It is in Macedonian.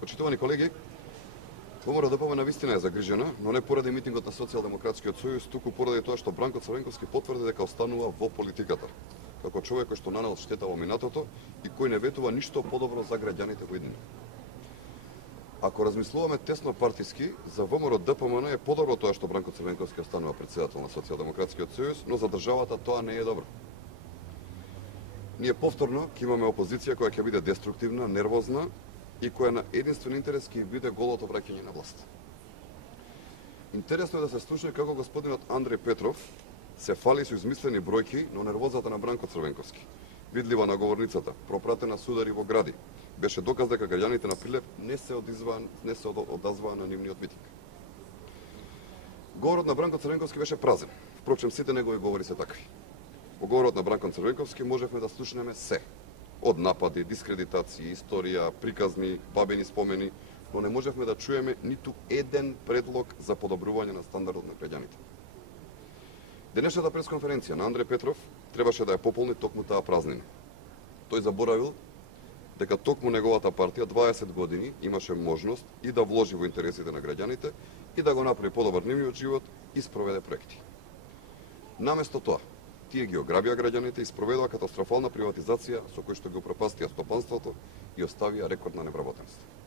Почитувани колеги, ВМРО ДПМН навистина е загрижена, но не поради митингот на Социјалдемократскиот сојуз, туку поради тоа што Бранко Црвенковски потврди дека останува во политиката, како човек кој што нанел штета во минатото и кој не ветува ништо подобро за граѓаните во иднина. Ако размислуваме тесно партиски, за ВМРО ДПМН е подобро тоа што Бранко Црвенковски останува претседател на Социјалдемократскиот сојуз, но за државата тоа не е добро. Ние повторно ќе имаме опозиција која ќе биде деструктивна, нервозна и која на единствен интерес ќе биде голото враќање на власт. Интересно е да се слуша како господинот Андреј Петров се фали со измислени бројки, но нервозата на Бранко Црвенковски, видлива на говорницата, пропратена со удари во гради, беше доказ дека граѓаните на Прилеп не се одазваа на нивниот митинг. Говорот на Бранко Црвенковски беше празен. Впрочем, сите негови говори се такви. Во говорот на Бранко Црвенковски можевме да слушнеме се. Од напади, дискредитации, историја, приказни, бабени спомени, но не можевме да чуеме ниту еден предлог за подобрување на стандардот на граѓаните. Денешната пресконференција на Андреј Петров требаше да ја пополни токму таа празнина. Тој заборавил дека токму неговата партија 20 години имаше можност и да вложи во интересите на граѓаните и да го направи подобар нивниот живот и спроведе проекти. Наместо тоа, тие ги ограбија граѓаните и спроведоа катастрофална приватизација со кој што ги упропастија стопанството и оставија рекордна невработеност.